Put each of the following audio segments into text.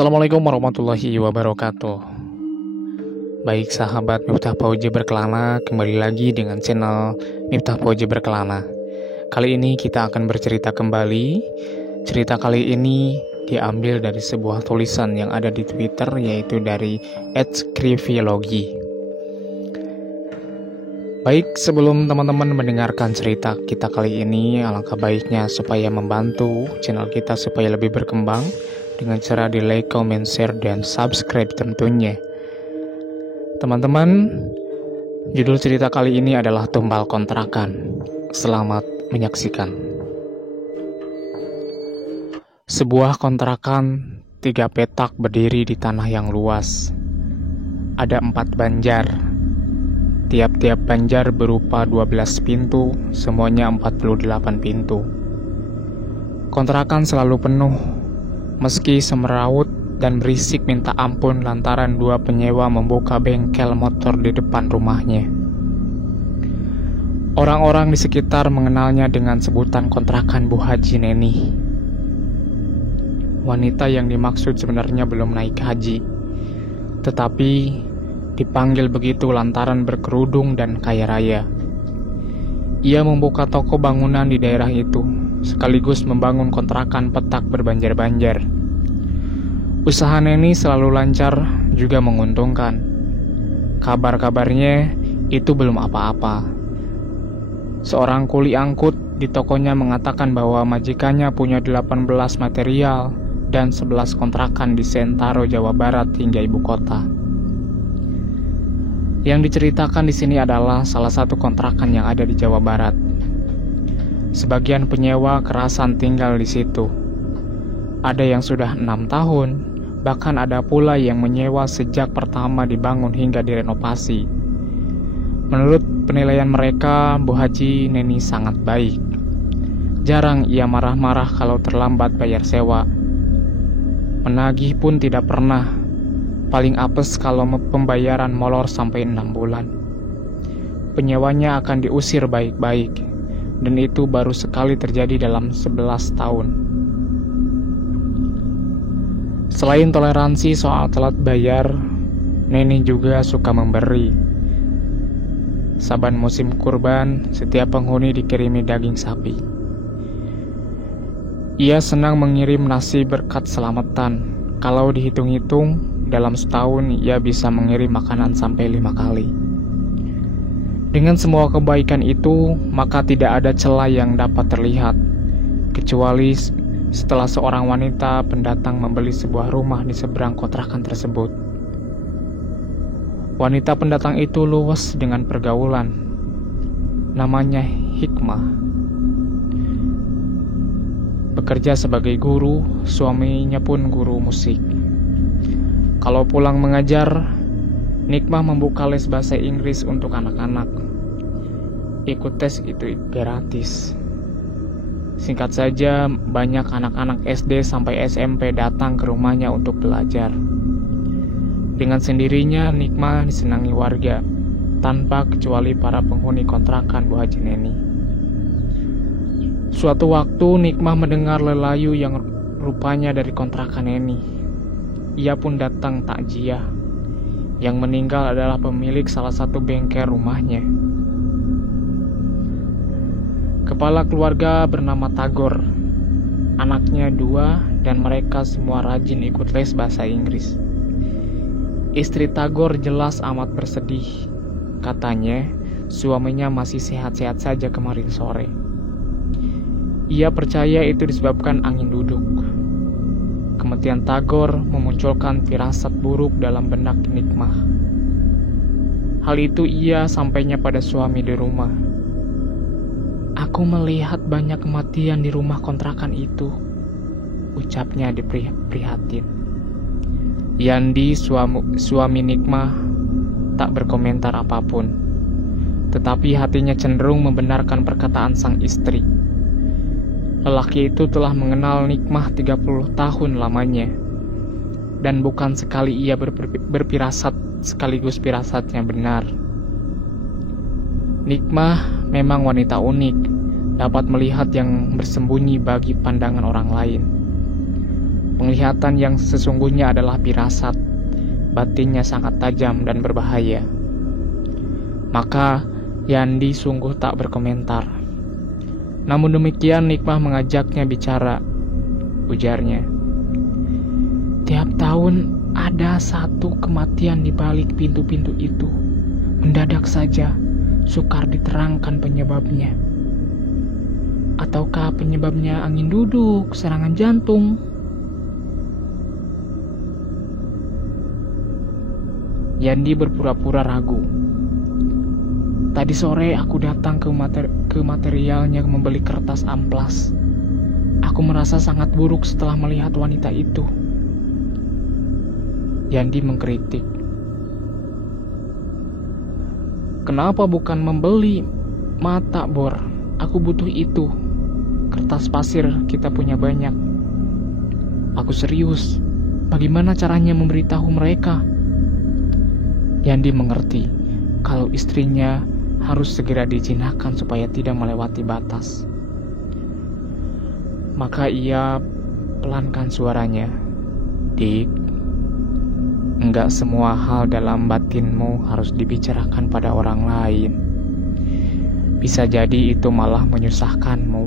Assalamualaikum warahmatullahi wabarakatuh. Baik sahabat Miftah Fauzi Berkelana, kembali lagi dengan channel Miftah Fauzi Berkelana. Kali ini kita akan bercerita kembali. Cerita kali ini diambil dari sebuah tulisan yang ada di Twitter, yaitu dari @skriviologi. Baik, sebelum teman-teman mendengarkan cerita kita kali ini, alangkah baiknya supaya membantu channel kita supaya lebih berkembang dengan cara di like, comment, share, dan subscribe tentunya. Teman-teman, judul cerita kali ini adalah Tumbal Kontrakan. Selamat menyaksikan. Sebuah kontrakan 3 petak berdiri di tanah yang luas. Ada 4 banjar. Tiap-tiap banjar berupa 12 pintu, semuanya 48 pintu. Kontrakan selalu penuh, meski semeraut dan berisik minta ampun lantaran 2 penyewa membuka bengkel motor di depan rumahnya. Orang-orang di sekitar mengenalnya dengan sebutan kontrakan Bu Haji Neni. Wanita yang dimaksud sebenarnya belum naik haji, tetapi dipanggil begitu lantaran berkerudung dan kaya raya. Ia membuka toko bangunan di daerah itu, sekaligus membangun kontrakan petak berbanjar-banjar. Usaha Neni selalu lancar, juga menguntungkan. Kabar-kabarnya itu belum apa-apa. Seorang kuli angkut di tokonya mengatakan bahwa majikannya punya 18 material dan 11 kontrakan di Sentaro, Jawa Barat hingga ibu kota. Yang diceritakan di sini adalah salah satu kontrakan yang ada di Jawa Barat. Sebagian penyewa kerasan tinggal di situ. Ada yang sudah 6 tahun, bahkan ada pula yang menyewa sejak pertama dibangun hingga direnovasi. Menurut penilaian mereka, Bu Haji Neni sangat baik. Jarang ia marah-marah kalau terlambat bayar sewa. Menagih pun tidak pernah. Paling apes kalau pembayaran molor sampai 6 bulan. Penyewanya akan diusir baik-baik, dan itu baru sekali terjadi dalam 11 tahun. Selain toleransi soal telat bayar, Neni juga suka memberi. Saban musim kurban, setiap penghuni dikirimi daging sapi. Ia senang mengirim nasi berkat selamatan. Kalau dihitung-hitung, dalam setahun ia bisa mengirim makanan sampai 5 kali. Dengan semua kebaikan itu, maka tidak ada celah yang dapat terlihat, kecuali setelah seorang wanita pendatang membeli sebuah rumah di seberang kontrakan tersebut. Wanita pendatang itu luwes dengan pergaulan. Namanya Hikmah. Bekerja sebagai guru, suaminya pun guru musik. Kalau pulang mengajar, Hikmah membuka les bahasa Inggris untuk anak-anak. Ikut tes itu gratis. Singkat saja, banyak anak-anak SD sampai SMP datang ke rumahnya untuk belajar. Dengan sendirinya, Hikmah disenangi warga, tanpa kecuali para penghuni kontrakan Bu Haji Neni. Suatu waktu, Hikmah mendengar lelayu yang rupanya dari kontrakan Neni. Ia pun datang takziah. Yang meninggal adalah pemilik salah satu bengkel rumahnya. Kepala keluarga bernama Tagor. Anaknya 2 dan mereka semua rajin ikut les bahasa Inggris. Istri Tagor jelas amat bersedih. Katanya, suaminya masih sehat-sehat saja kemarin sore. Ia percaya itu disebabkan angin duduk. Kematian Tagor memunculkan firasat buruk dalam benak Hikmah. Hal itu ia sampainya pada suami di rumah. "Aku melihat banyak kematian di rumah kontrakan itu," ucapnya prihatin. Yandi, suami Hikmah, tak berkomentar apapun, tetapi hatinya cenderung membenarkan perkataan sang istri. Lelaki itu telah mengenal Hikmah 30 tahun lamanya, dan bukan sekali ia berpirasat sekaligus pirasatnya benar. Hikmah memang wanita unik, dapat melihat yang bersembunyi bagi pandangan orang lain. Penglihatan yang sesungguhnya adalah firasat, batinnya sangat tajam dan berbahaya. Maka Yandi sungguh tak berkomentar. Namun demikian Nikmah mengajaknya bicara. Ujarnya, "Tiap tahun ada satu kematian di balik pintu-pintu itu. Mendadak saja, sukar diterangkan penyebabnya. Ataukah penyebabnya angin duduk, serangan jantung?" Yandi berpura-pura ragu. "Tadi sore aku datang ke materialnya membeli kertas amplas. Aku merasa sangat buruk setelah melihat wanita itu." Yandi mengkritik. "Kenapa bukan membeli mata, Bor? Aku butuh itu. Kertas pasir kita punya banyak." "Aku serius. Bagaimana caranya memberitahu mereka?" Yandi mengerti kalau istrinya harus segera dijinakkan supaya tidak melewati batas. Maka ia pelankan suaranya. "Dik, enggak semua hal dalam batinmu harus dibicarakan pada orang lain. Bisa jadi itu malah menyusahkanmu.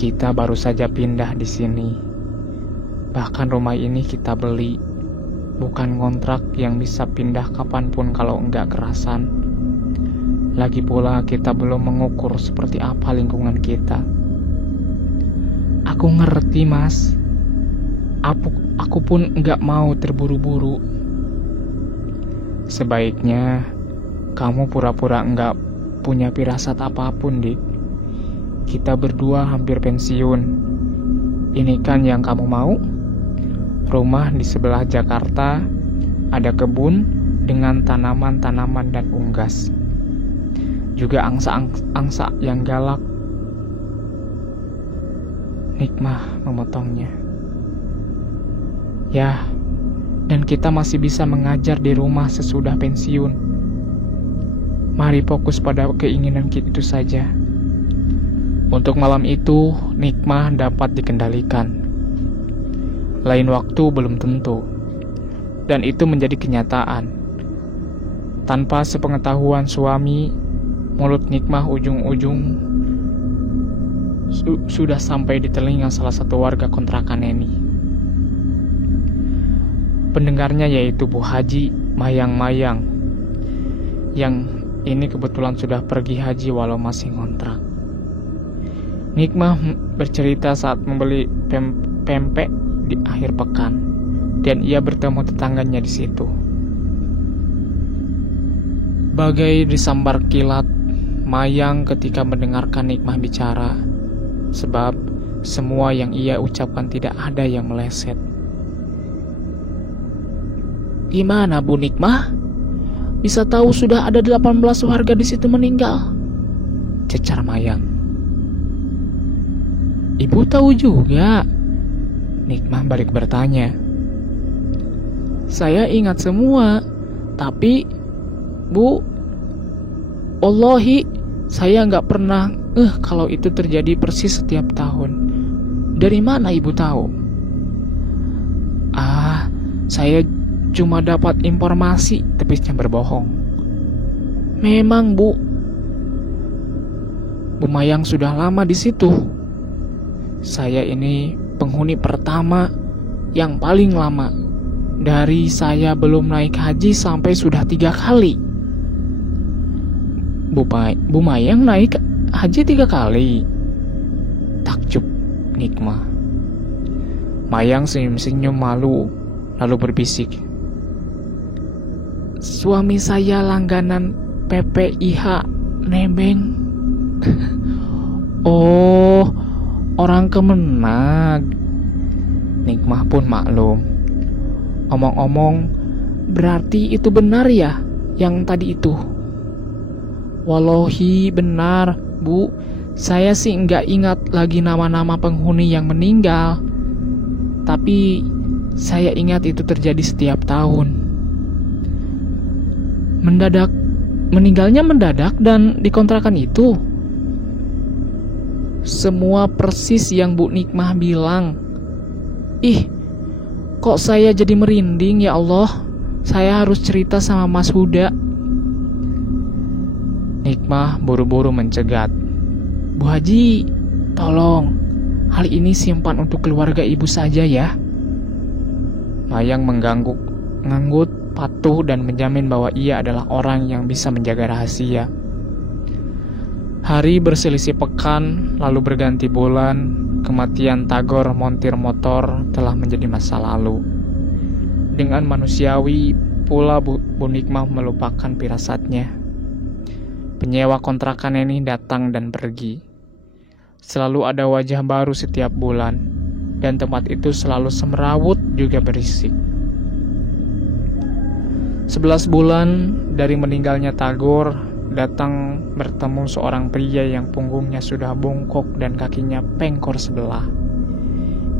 Kita baru saja pindah di sini. Bahkan rumah ini kita beli. Bukan kontrak yang bisa pindah kapanpun kalau enggak kerasan. Lagi pula kita belum mengukur seperti apa lingkungan kita." "Aku ngerti, Mas. Aku pun enggak mau terburu-buru." "Sebaiknya kamu pura-pura enggak punya firasat apapun, Dik. Kita berdua hampir pensiun. Ini kan yang kamu mau? Rumah di sebelah Jakarta, ada kebun dengan tanaman-tanaman dan unggas. Juga angsa-angsa yang galak." Nikmah memotongnya. "Ya, dan kita masih bisa mengajar di rumah sesudah pensiun. Mari fokus pada keinginan kita itu saja." Untuk malam itu, Nikmah dapat dikendalikan. Lain waktu belum tentu, dan itu menjadi kenyataan. Tanpa sepengetahuan suami, mulut Nikmah ujung-ujung sudah sampai di telinga salah satu warga kontrakan Neni. Pendengarnya yaitu Bu Haji Mayang-Mayang, yang ini kebetulan sudah pergi haji walau masih ngontrak. Nikmah bercerita saat membeli pempek di akhir pekan, dan ia bertemu tetangganya di situ. Bagai disambar kilat, Mayang ketika mendengarkan Nikmah bicara, sebab semua yang ia ucapkan tidak ada yang meleset. "Gimana, Bu Nikmah? Bisa tahu sudah ada 18 warga di situ meninggal?" cecar Mayang. "Ibu tahu juga?" Nikmah balik bertanya. "Saya ingat semua, tapi Bu, wallahi saya nggak pernah kalau itu terjadi persis setiap tahun. Dari mana Ibu tahu?" Saya cuma dapat informasi," tepisnya berbohong. "Memang Bu. Bu Mayang sudah lama di situ. Saya ini penghuni pertama yang paling lama. Dari saya belum naik haji sampai sudah 3 kali. Bu Mayang naik haji 3 kali? Takjub Nikmah. Mayang senyum-senyum malu, lalu berbisik. "Suami saya langganan PPIH Nebeng." "Oh, orang Kemenag." Nikmah pun maklum. "Omong-omong, berarti itu benar ya yang tadi itu?" "Wallahi benar, Bu. Saya sih nggak ingat lagi nama-nama penghuni yang meninggal. Tapi saya ingat itu terjadi setiap tahun. Meninggalnya mendadak dan dikontrakan itu?" semua persis yang Bu Nikmah bilang. Ih, kok saya jadi merinding ya Allah. Saya harus cerita sama Mas Huda. Nikmah buru-buru mencegat. Bu Haji, tolong, hal ini simpan untuk keluarga ibu saja ya. Mayang mengangguk, patuh dan menjamin bahwa ia adalah orang yang bisa menjaga rahasia. Hari berselisih pekan, lalu berganti bulan. Kematian Tagor montir motor telah menjadi masa lalu. Dengan manusiawi pula Bu Nikmah melupakan firasatnya. Penyewa kontrakan ini datang dan pergi. Selalu ada wajah baru setiap bulan, dan tempat itu selalu semrawut juga berisik. 11 bulan dari meninggalnya Tagor, datang bertemu seorang pria yang punggungnya sudah bongkok dan kakinya pengkor sebelah.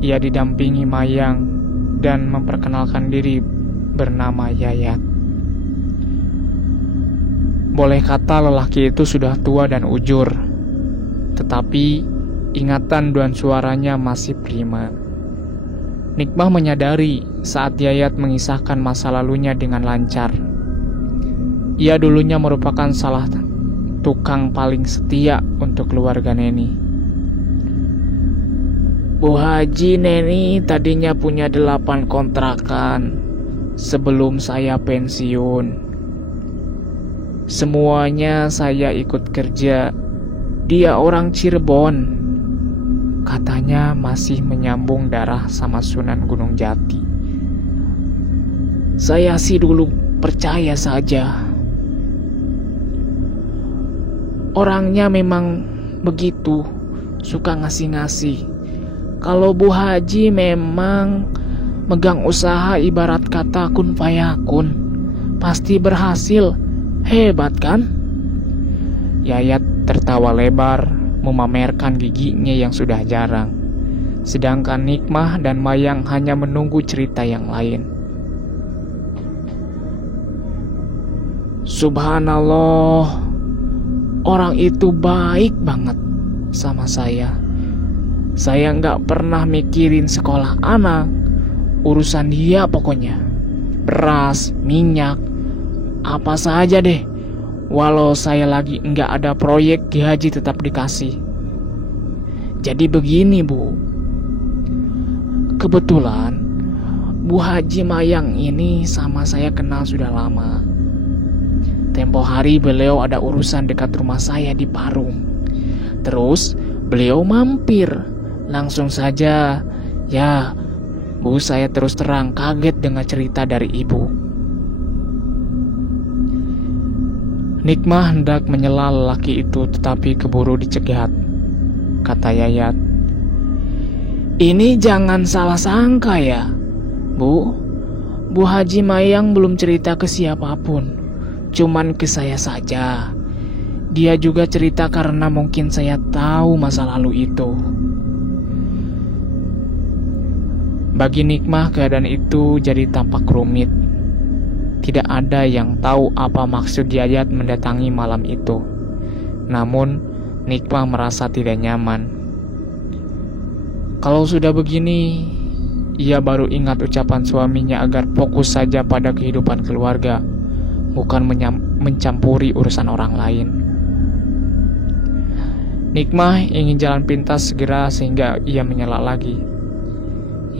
Ia didampingi Mayang dan memperkenalkan diri bernama Yayat. Boleh kata lelaki itu sudah tua dan ujur, tetapi ingatan dan suaranya masih prima. Nikmah menyadari saat Yayat mengisahkan masa lalunya dengan lancar. Ia dulunya merupakan salah tukang paling setia untuk keluarga Neni. Bu Haji, Neni tadinya punya 8 kontrakan sebelum saya pensiun. Semuanya saya ikut kerja. Dia orang Cirebon. Katanya masih menyambung darah sama Sunan Gunung Jati. Saya sih dulu percaya saja. Orangnya memang begitu, suka ngasih-ngasih. Kalau Bu Haji memang megang usaha ibarat kata kun fayakun, pasti berhasil. Hebat kan? Yayat tertawa lebar, memamerkan giginya yang sudah jarang. Sedangkan Nikmah dan Mayang hanya menunggu cerita yang lain. Subhanallah, orang itu baik banget sama saya. Saya nggak pernah mikirin sekolah anak, urusan dia pokoknya. Beras, minyak, apa saja deh. Walau saya lagi nggak ada proyek, gaji tetap dikasih. Jadi begini Bu, kebetulan Bu Haji Mayang ini sama saya kenal sudah lama. Tempo hari beliau ada urusan dekat rumah saya di Parung. Terus beliau mampir. Langsung saja, ya Bu, saya terus terang kaget dengan cerita dari ibu. Nikmah hendak menyela lelaki itu, tetapi keburu dicegat. Kata Yayat, ini jangan salah sangka ya Bu. Bu Haji Mayang belum cerita ke siapapun, cuman ke saya saja. Dia juga cerita karena mungkin saya tahu masa lalu itu. Bagi Nikmah keadaan itu jadi tampak rumit. Tidak ada yang tahu apa maksud Yayat mendatangi malam itu. Namun Nikmah merasa tidak nyaman. Kalau sudah begini, ia baru ingat ucapan suaminya agar fokus saja pada kehidupan keluarga, bukan mencampuri urusan orang lain. Nikmah ingin jalan pintas segera sehingga ia menyela lagi.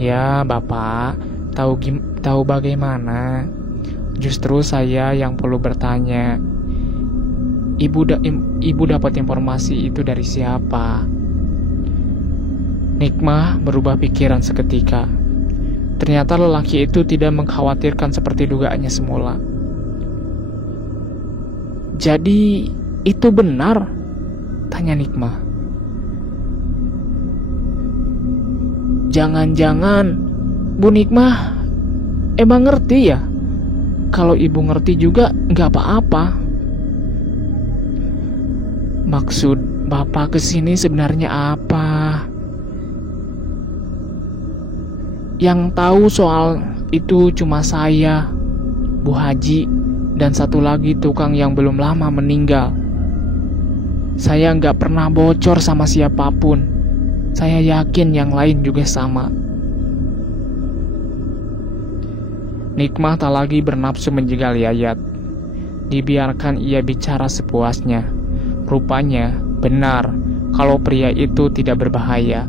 Ya Bapak, tahu bagaimana? Justru saya yang perlu bertanya. Ibu dapat informasi itu dari siapa? Nikmah berubah pikiran seketika. Ternyata lelaki itu tidak mengkhawatirkan seperti dugaannya semula. Jadi itu benar? Tanya Nikmah. Jangan-jangan Bu Nikmah emang ngerti ya? Kalau ibu ngerti juga nggak apa-apa. Maksud Bapak kesini sebenarnya apa? Yang tahu soal itu cuma saya, Bu Haji, dan satu lagi tukang yang belum lama meninggal. Saya nggak pernah bocor sama siapapun. Saya yakin yang lain juga sama. Nikmah tak lagi bernafsu menjegal Yayat. Dibiarkan ia bicara sepuasnya. Rupanya benar kalau pria itu tidak berbahaya.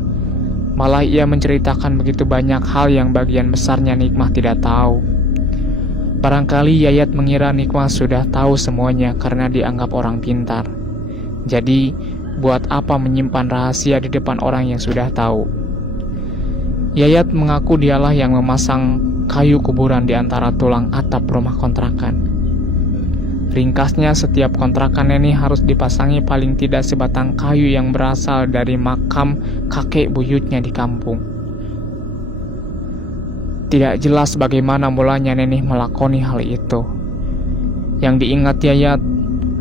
Malah ia menceritakan begitu banyak hal yang bagian besarnya Nikmah tidak tahu. Barangkali Yayat mengira Nikmah sudah tahu semuanya karena dianggap orang pintar. Jadi, buat apa menyimpan rahasia di depan orang yang sudah tahu? Yayat mengaku dialah yang memasang kayu kuburan di antara tulang atap rumah kontrakan. Ringkasnya, setiap kontrakan ini harus dipasangi paling tidak sebatang kayu yang berasal dari makam kakek buyutnya di kampung. Tidak jelas bagaimana mulanya Nenek melakoni hal itu. Yang diingat Yayat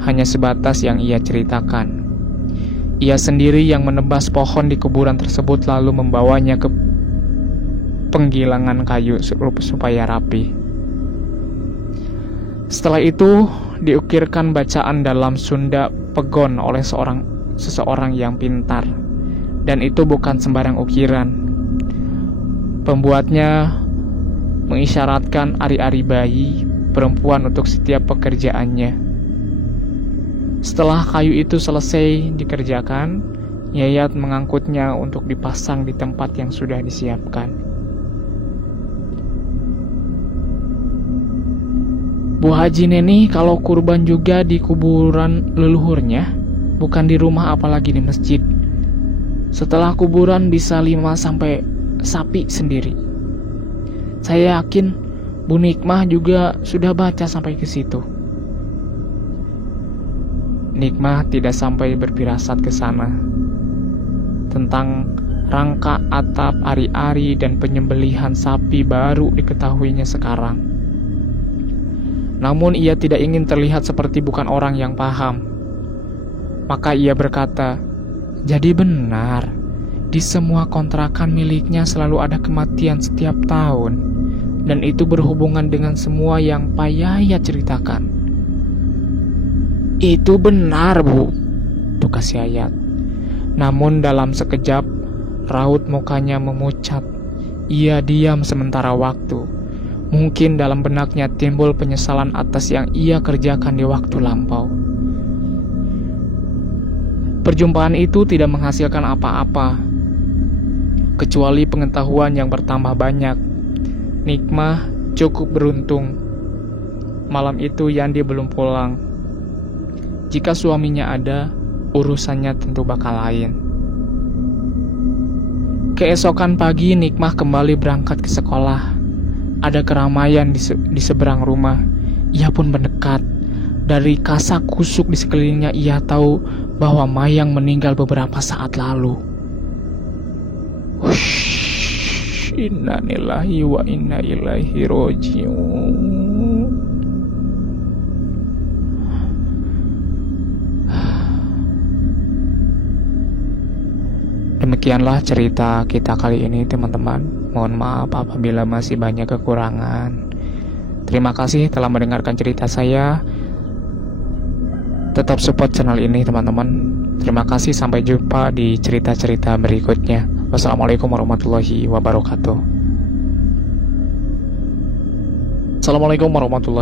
hanya sebatas yang ia ceritakan. Ia sendiri yang menebas pohon di kuburan tersebut lalu membawanya ke penggilangan kayu supaya rapi. Setelah itu diukirkan bacaan dalam Sunda Pegon oleh seseorang yang pintar. Dan itu bukan sembarang ukiran. Pembuatnya mengisyaratkan ari-ari bayi perempuan untuk setiap pekerjaannya. Setelah kayu itu selesai dikerjakan, Yayat mengangkutnya untuk dipasang di tempat yang sudah disiapkan. Bu Haji Neni kalau kurban juga di kuburan leluhurnya, bukan di rumah apalagi di masjid. Setelah kuburan bisa 5 sampai sapi sendiri. Saya yakin Bu Nikmah juga sudah baca sampai ke situ. Nikmah tidak sampai berfirasat ke sana. Tentang rangka atap, ari-ari, dan penyembelihan sapi baru diketahuinya sekarang. Namun ia tidak ingin terlihat seperti bukan orang yang paham. Maka ia berkata, "Jadi benar, di semua kontrakan miliknya selalu ada kematian setiap tahun. Dan itu berhubungan dengan semua yang Pak Yayat ceritakan." "Itu benar, Bu," tukas Yayat. Namun dalam sekejap, raut mukanya memucat. Ia diam sementara waktu. Mungkin dalam benaknya timbul penyesalan atas yang ia kerjakan di waktu lampau. Perjumpaan itu tidak menghasilkan apa-apa, kecuali pengetahuan yang bertambah banyak. Nikmah cukup beruntung. Malam itu Yandi belum pulang. Jika suaminya ada, urusannya tentu bakal lain. Keesokan pagi Nikmah kembali berangkat ke sekolah. Ada keramaian di seberang rumah. Ia pun mendekat. Dari kasak kusuk di sekelilingnya ia tahu bahwa Mayang meninggal beberapa saat lalu. Wush, inna lillahi wa inna ilaihi roji'un. Demikianlah cerita kita kali ini, teman-teman. Mohon maaf apabila masih banyak kekurangan. Terima kasih telah mendengarkan cerita saya. Tetap support channel ini, teman-teman. Terima kasih, sampai jumpa di cerita-cerita berikutnya. Wassalamualaikum warahmatullahi wabarakatuh. Assalamualaikum warahmatullahi